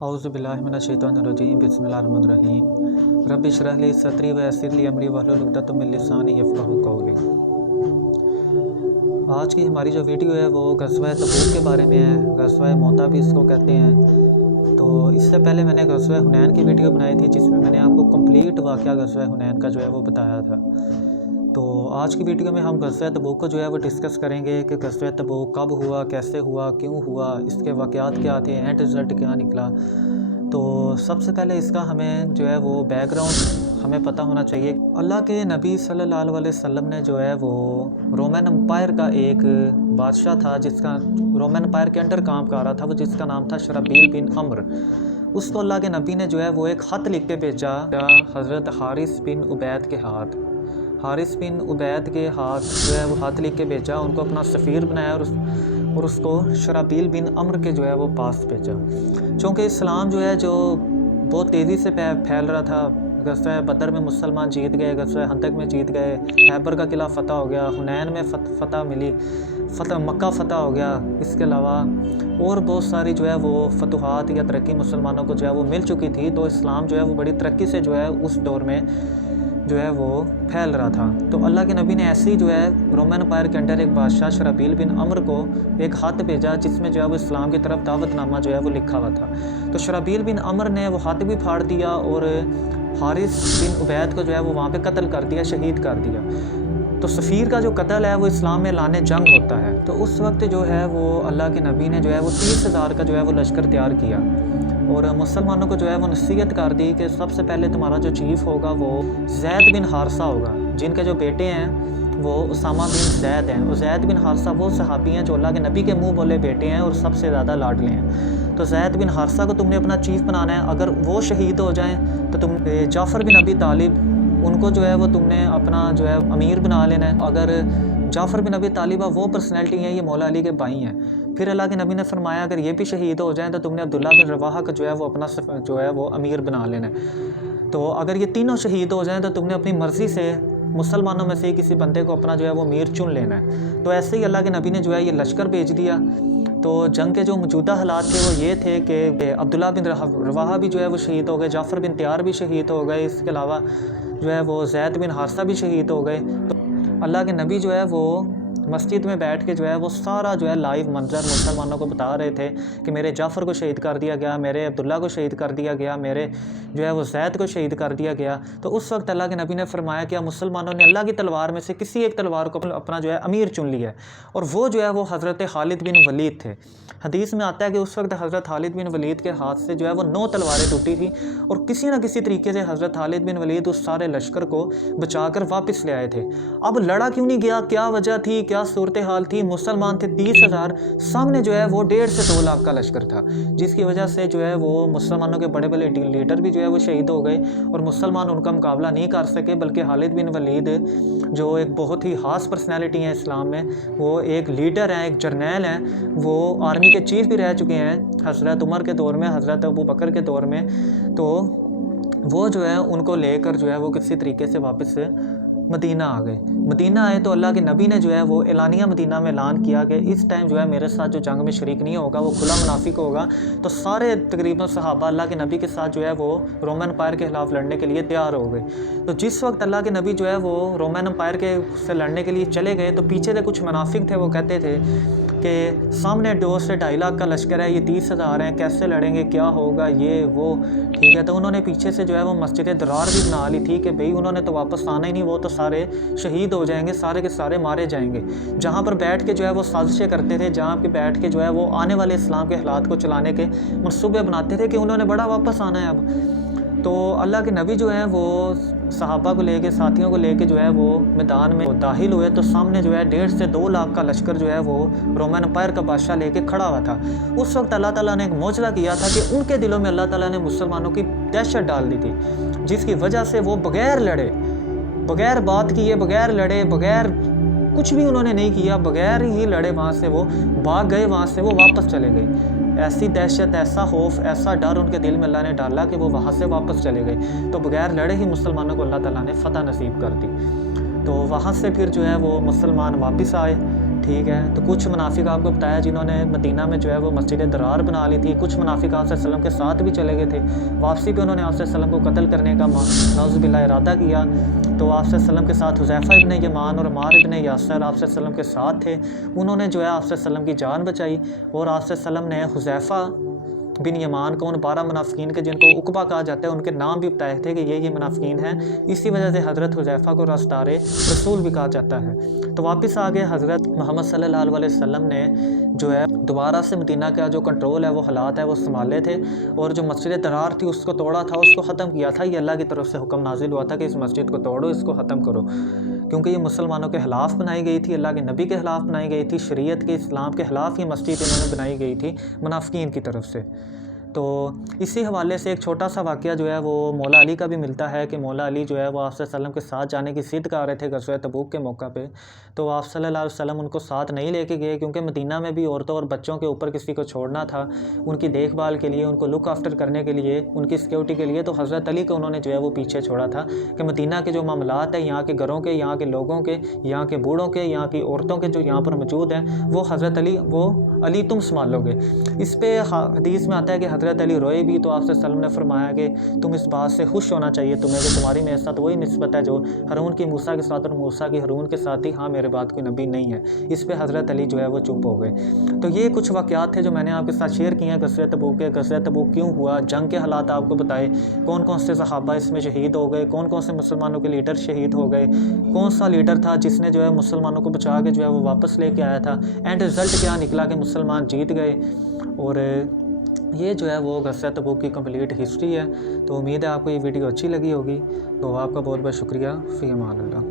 औज़ुबिल्लाहि मिनश्शैतानिर्रजीम बिस्मिल्लाहिर्रहमानिर्रहीम रब्बि इश्रह ली सदरी व यस्सिर ली अमरी वहलुल उक़दतम मिन लिसानी यफ़क़हू कौली। आज की हमारी जो वीडियो है वो ग़ज़वा तबूक के बारे में है। ग़ज़वा मोता भी इसको कहते हैं। तो इससे पहले मैंने ग़ज़वा हुनैन की वीडियो बनाई थी जिसमें मैंने आपको कंप्लीट वाक़या ग़ज़वा हुनैन का जो है वो बताया था। तो आज की वीडियो में हम ग़ज़वा तबूक को जो है वो डिस्कस करेंगे कि ग़ज़वा तबूक कब हुआ, कैसे हुआ, क्यों हुआ, इसके वाक़यात क्या थे, एंड रिज़ल्ट क्या निकला। तो सबसे पहले इसका हमें जो है वो बैकग्राउंड हमें पता होना चाहिए। अल्लाह के नबी सल्लल्लाहु अलैहि वसल्लम ने जो है वो रोमन एम्पायर का एक बादशाह था जिसका रोमन एम्पायर के अंडर काम कर रहा था, वो जिसका नाम था शरहबील बिन अम्र। उसको अल्लाह के नबी ने जो है वो एक ख़त लिख के भेजा हज़रत हारिस बिन उबैद के हाथ। हारिस बिन उबैद के हाथ जो है वो हाथ लिख के भेजा, उनको अपना सफ़ीर बनाया और उसको शरहबील बिन अम्र के जो है वो पास भेजा। चूँकि इस्लाम जो है जो बहुत तेज़ी से फैल रहा था। ग़ज़वा बदर में मुसलमान जीत गए, ग़ज़वा हंदक में जीत गए, खैबर का किला फ़तह हो गया, हुनैन में फ़तह मिली, मक्का फ़तह हो गया। इसके अलावा और बहुत सारी जो है वो फतूहात या तरक्की मुसलमानों को जो है वो मिल चुकी थी। तो इस्लाम जो है वो बड़ी तरक्की से जो है उस दौर में जो है वो फैल रहा था। तो अल्लाह के नबी ने ऐसे ही जो है रोमन एम्पायर के अंडर एक बादशाह शरहबील बिन अम्र को एक ख़त भेजा जिसमें जो है वो इस्लाम की तरफ दावतनामा जो है वो लिखा हुआ था। तो शरहबील बिन अम्र ने वो ख़त भी फाड़ दिया और हारिस बिन उबैद को जो है वो वहाँ पे कत्ल कर दिया, शहीद कर दिया। तो सफ़ीर का जो कत्ल है वो इस्लाम में लाने जंग होता है। तो उस वक्त जो है वो अल्लाह के नबी ने जो है वो 30,000 का जो है वो लश्कर तैयार किया और मुसलमानों को जो है वो नसीहत कर दी कि सबसे पहले तुम्हारा जो चीफ़ होगा वो ज़ैद बिन हारसा होगा, जिनके जो बेटे हैं वो उसामा बिन ज़ैद हैं। और ज़ैद बिन हारसा वो सहाबी हैं जो अल्लाह के नबी के मुंह बोले बेटे हैं और सबसे ज़्यादा लाडले हैं। तो ज़ैद बिन हारसा को तुमने अपना चीफ़ बनाना है। अगर वो शहीद हो जाएँ तो तुम जाफ़र बिन अबी तालिब उनको जो है वो तुमने अपना जो है अमीर बना लेना है। अगर जाफ़र बिन अबी तालिबा वो पर्सनैलिटी हैं, ये मौला अली के भाई हैं। फिर अल्लाह के नबी ने फरमाया अगर ये भी शहीद हो जाएँ तो तुमने अब्दुल्ला बिन रवाहा का जो है वो अपना जो है वो अमीर बना लेना है। तो अगर ये तीनों शहीद हो जाएँ तो तुमने अपनी मर्ज़ी से मुसलमानों में से किसी बंदे को अपना जो है वो अमीर चुन लेना है। तो ऐसे ही अल्लाह के नबी ने जो है ये लश्कर भेज दिया। तो जंग के जो मौजूदा हालात थे वो ये थे कि अब्दुल्ला बिन रवाहा भी जो है वो शहीद हो गए, जाफ़र बिन तैयार भी शहीद हो गए, इसके अलावा जो है वो ज़ैद बिन हारसा भी शहीद हो गए। तो अल्लाह के नबी जो है वो मस्जिद में बैठ के जो है वो सारा जो है लाइव मंजर मुसलमानों को बता रहे थे कि मेरे जाफ़र को शहीद कर दिया गया, मेरे अब्दुल्ला को शहीद कर दिया गया, मेरे जो है वो ज़ैद को शहीद कर दिया गया। तो उस वक्त अल्लाह के नबी ने फरमाया कि मुसलमानों ने अल्लाह की तलवार में से किसी एक तलवार को अपना जो है अमीर चुन लिया और वो जो है वो हज़रत खालिद बिन वलीद थे। हदीस में आता है कि उस वक्त हज़रत खालिद बिन वलीद के हाथ से जो है वो 9 तलवारें टूटी थी और किसी न किसी तरीके से हज़रत खालिद बिन वलीद उस सारे लश्कर को बचाकर वापस ले आए थे। अब लड़ा क्यों नहीं गया, क्या वजह थी, क्या सूरत हाल थी? मुसलमान थे 30,000, सामने जो है वो 1.5 से 2 लाख का लश्कर था, जिसकी वजह से जो है वो मुसलमानों के बड़े बड़े लीडर भी जो है वो शहीद हो गए और मुसलमान उनका मुकाबला नहीं कर सके। बल्कि खालिद बिन वलीद जो एक बहुत ही ख़ास पर्सनैलिटी है इस्लाम में, वो एक लीडर हैं, एक जर्नैल हैं, वो आर्मी के चीफ़ भी रह चुके हैं हज़रत उमर के दौर में, हज़रत अबू बकर के दौर में। तो वो जो है उनको लेकर जो है वो किसी तरीके से वापस मदीना आ गए। मदीना आए तो अल्लाह के नबी ने जो है वो एलानिया मदीना में ऐलान किया कि इस टाइम जो है मेरे साथ जो जंग में शरीक नहीं होगा वो खुला मुनाफिक होगा। तो सारे तकरीबन सहाबा अल्लाह के नबी के साथ जो है वो रोमन एम्पायर के ख़िलाफ़ लड़ने के लिए तैयार हो गए। तो जिस वक्त अल्लाह के नबी जो है वो रोमन एम्पायर के से लड़ने के लिए चले गए तो पीछे से कुछ मुनाफिक थे, वो कहते थे कि सामने 2 से 2.5 लाख का लश्कर है, ये 30,000 हैं, कैसे लड़ेंगे, क्या होगा, ये वो। ठीक है, तो उन्होंने पीछे से जो है वो मस्जिद दरार भी बना ली थी कि भाई उन्होंने तो वापस आना ही नहीं, वो तो सारे शहीद हो जाएंगे, सारे के सारे मारे जाएंगे। जहाँ पर बैठ के जो है वो साजिशें करते थे, जहाँ पे बैठ के जो है वो आने वाले इस्लाम के हालात को चलाने के मनसूबे बनाते थे कि उन्होंने बड़ा वापस आना है अब। तो अल्लाह के नबी जो है वो सहाबा को लेके, साथियों को लेके जो है वो मैदान में दाखिल हुए तो सामने जो है 1.5 से 2 लाख का लश्कर जो है वो रोमन एम्पायर का बादशाह लेके खड़ा हुआ था। उस वक्त अल्लाह ताला ने एक मौजज़ा किया था कि उनके दिलों में अल्लाह ताला ने मुसलमानों की दहशत डाल दी थी, जिसकी वजह से वो बग़ैर लड़े, बग़ैर बात किए, बग़ैर लड़े, बग़ैर कुछ भी उन्होंने नहीं किया, बग़ैर ही लड़े वहाँ से वो भाग गए, वहाँ से वो वापस चले गए। ऐसी दहशत, ऐसा खौफ, ऐसा डर उनके दिल में अल्लाह ने डाला कि वो वहाँ से वापस चले गए। तो बग़ैर लड़े ही मुसलमानों को अल्लाह ताला ने फ़तह नसीब कर दी। तो वहाँ से फिर जो है वो मुसलमान वापस आए। ٹھیک ہے۔ تو کچھ منافق آپ کو بتایا جنہوں نے مدینہ میں جو ہے وہ مسجد درار بنا لی تھی، کچھ منافق آپ صلی اللہ علیہ وسلم کے ساتھ بھی چلے گئے تھے، واپسی پہ انہوں نے آپ صلی اللہ علیہ وسلم کو قتل کرنے کا نعوذ باللہ ارادہ کیا۔ تو آپ صلی اللہ علیہ وسلم کے ساتھ حذیفہ ابن یمان اور عمار ابن یاسر آپ صلی اللہ علیہ وسلم کے ساتھ تھے، انہوں نے جو ہے آپ صلی اللہ علیہ وسلم کی جان بچائی، اور آپ صلی اللہ علیہ وسلم نے حذیفہ بن یمان کو ان 12 منافقین کے جن کو عقبہ کہا جاتا ہے ان کے نام بھی بتائے تھے کہ یہ منافقین ہیں، اسی وجہ سے حضرت حذیفہ کو رازدار رسول بھی کہا جاتا ہے۔ تو واپس آگے حضرت محمد صلی اللہ علیہ وسلم نے جو ہے دوبارہ سے مدینہ کا جو کنٹرول ہے وہ حالات ہے وہ سنبھالے تھے، اور جو مسجد درار تھی اس کو توڑا تھا، اس کو ختم کیا تھا۔ یہ اللہ کی طرف سے حکم نازل ہوا تھا کہ اس مسجد کو توڑو، اس کو ختم کرو، کیونکہ یہ مسلمانوں کے خلاف بنائی گئی تھی، اللہ کے نبی کے خلاف بنائی گئی تھی، شریعت کے اسلام کے خلاف یہ مسجد انہوں نے بنائی گئی تھی منافقین کی طرف سے۔ تو اسی حوالے سے ایک چھوٹا سا واقعہ جو ہے وہ مولا علی کا بھی ملتا ہے کہ مولا علی جو ہے وہ آپ صلی اللہ علیہ وسلم کے ساتھ جانے کی ضد کر رہے تھے غزوہ تبوک کے موقع پہ، تو آپ صلی اللہ علیہ وسلم ان کو ساتھ نہیں لے کے گئے، کیونکہ مدینہ میں بھی عورتوں اور بچوں کے اوپر کسی کو چھوڑنا تھا، ان کی دیکھ بھال کے لیے، ان کو لک آفٹر کرنے کے لیے، ان کی سیکیورٹی کے لیے، تو حضرت علی کو انہوں نے جو ہے وہ پیچھے چھوڑا تھا کہ مدینہ کے جو معاملات ہیں یہاں کے گھروں کے، یہاں کے لوگوں کے، یہاں کے بوڑھوں کے، یہاں کی عورتوں کے جو یہاں پر موجود ہیں، وہ حضرت علی تم سنبھالو گے۔ اس پہ حدیث میں آتا ہے کہ حضرت علی روئے بھی، تو آپ صلی اللہ علیہ وسلم نے فرمایا کہ تم اس بات سے خوش ہونا چاہیے تمہیں کہ تمہاری میرے ساتھ وہی نسبت ہے جو ہارون کی موسیٰ کے ساتھ اور موسیٰ کی ہارون کے ساتھ تھی، ہاں میرے بعد کوئی نبی نہیں ہے۔ اس پہ حضرت علی جو ہے وہ چپ ہو گئے۔ تو یہ کچھ واقعات تھے جو میں نے آپ کے ساتھ شیئر کیے ہیں غزوہ تبوک کے۔ غزوہ تبوک کیوں ہوا، جنگ کے حالات آپ کو بتائے، کون کون سے صحابہ اس میں شہید ہو گئے، کون کون سے مسلمانوں کے لیڈر شہید ہو گئے، کون سا لیڈر تھا جس نے جو ہے مسلمانوں کو بچا کے جو ہے وہ واپس لے کے آیا تھا، اینڈ رزلٹ کیا نکلا کہ مسلمان جیت گئے۔ اور یہ جو ہے وہ غزوہ تبوک کی کمپلیٹ ہسٹری ہے۔ تو امید ہے آپ کو یہ ویڈیو اچھی لگی ہوگی، تو آپ کا بہت بہت شکریہ، فی امان اللہ۔